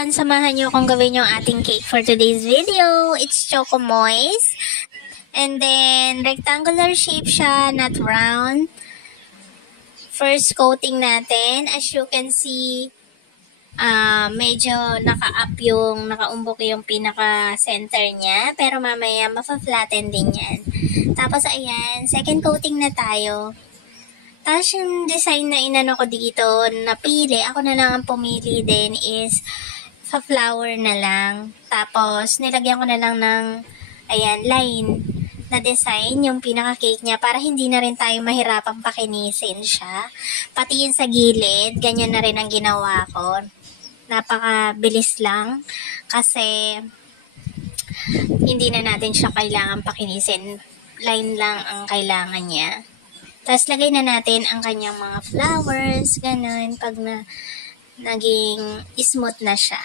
everyone! Samahan niyo akong gawin yung ating cake for today's video. It's Choco Moist. And then, rectangular shape siya, not round. First coating natin. As you can see, medyo nakaumbok yung pinaka-center niya. Pero mamaya, mafa-flatten din yan. Tapos, ayan, second coating na tayo. Tapos yung design na inano ko dito, napili, ako na lang ang pumili din is fa-flower na lang. Tapos nilagyan ko na lang ng, ayan, line na design yung pinaka-cake niya para hindi na rin tayo mahirapang pakinisin siya. Pati yun sa gilid, ganyan na rin ang ginawa ko. Napakabilis lang kasi hindi na natin siya kailangan pakinisin. Line lang ang kailangan niya. Tapos, lagay na natin ang kanyang mga flowers, ganun, pag naging smooth na siya.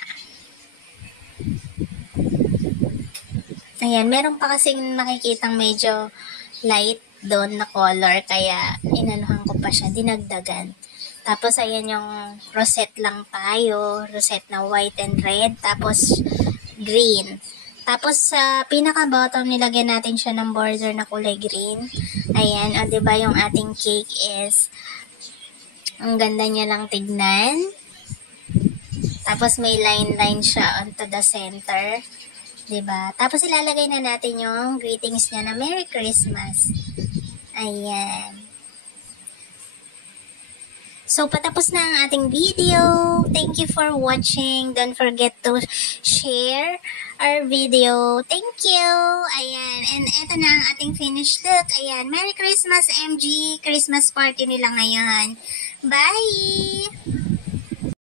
Ayan, meron pa kasing makikitang medyo light doon na color, kaya inanuhan ko pa siya, dinagdagan. Tapos, ayan yung rosette lang tayo, rosette na white and red, tapos green. Tapos, sa pinaka-bottom, nilagyan natin siya ng border na kulay green. Ayan, o diba yung ating cake is, ang ganda niya lang tignan. Tapos, may line-line siya onto the center. Diba? Tapos, ilalagay na natin yung greetings niya na Merry Christmas. Ayan. So, patapos na ang ating video. Thank you for watching. Don't forget to share our video. Thank you. Ayan. And eto na ang ating finished look. Ayan. Merry Christmas, MG. Christmas party nila ngayon. Bye!